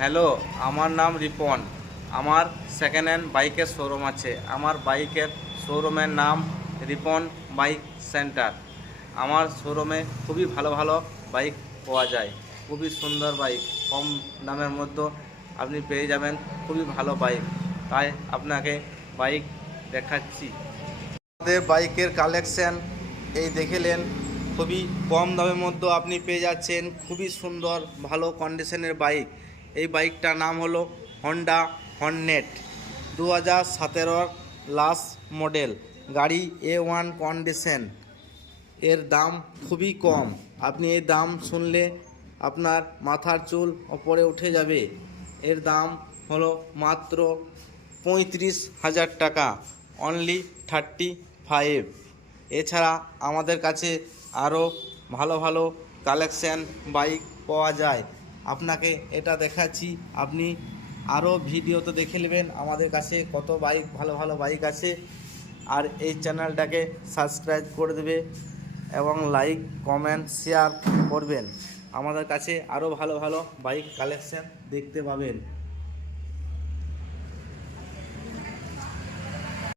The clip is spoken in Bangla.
হ্যালো, আমার নাম রিপন। আমার সেকেন্ড হ্যান্ড বাইকের শোরুম আছে। আমার বাইকের শোরুমের নাম রিপন বাইক সেন্টার। আমার শোরুমে খুবই ভালো ভালো বাইক পাওয়া যায়, খুবই সুন্দর বাইক, কম দামের মধ্যে আপনি পেয়ে যাবেন খুবই ভালো বাইক। তাই আপনাকে বাইক দেখাচ্ছি। আমাদের বাইকের কালেকশন এই দেখেলেন, খুবই কম দামের মধ্যে আপনি পেয়ে যাচ্ছেন খুবই সুন্দর ভালো কন্ডিশনের বাইক। এই বাইকটার নাম হলো হন্ডা হর্নেট 2017 লাস্ট মডেল গাড়ি, A1 কন্ডিশন। এর দাম খুবই কম। আপনি এই দাম শুনলে আপনার মাথার চুল ওপরে উঠে যাবে। এর দাম হলো মাত্র 35,000 টাকা, অনলি 35। এছাড়া আমাদের কাছে আরও ভালো ভালো কালেকশান বাইক পাওয়া যায়। আপনাকে এটা দেখাচ্ছি, আপনি আরও ভিডিওতে দেখে নেবেন আমাদের কাছে কত বাইক, ভালো ভালো বাইক আছে। আর এই চ্যানেলটাকে সাবস্ক্রাইব করে দেবে এবং লাইক কমেন্ট শেয়ার করবেন। আমাদের কাছে আরও ভালো ভালো বাইক কালেকশান দেখতে পাবেন।